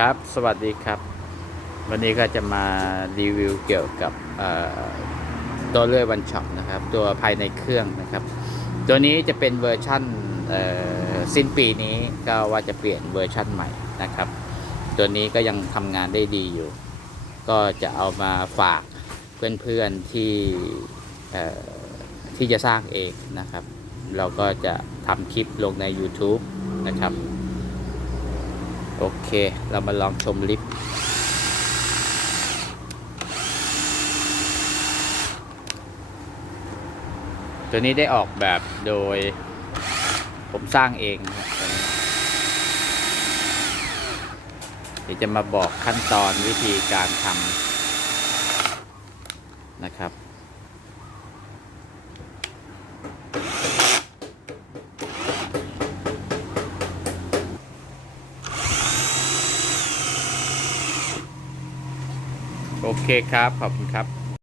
ครับ สวัสดีครับ วันนี้ก็จะมารีวิวเกี่ยวกับตัวเลื่อยวันช็อปนะครับ ตัวภายในเครื่องนะครับ ตัวนี้จะเป็นเวอร์ชั่นสิ้นปีนี้ก็ว่าจะเปลี่ยนเวอร์ชั่นใหม่นะครับ ตัวนี้ก็ยังทำงานได้ดีอยู่ ก็จะเอามาฝากเพื่อนๆที่ที่จะสร้างเองนะครับ เราก็จะทำคลิปลงใน YouTube นะครับ โอเค เรามาลองชมลิฟต์ตัวนี้ได้ออกแบบโดยผมสร้างเองเดี๋ยวจะมาบอกขั้นตอนวิธีการทำนะครับ โอเคครับ ขอบคุณครับ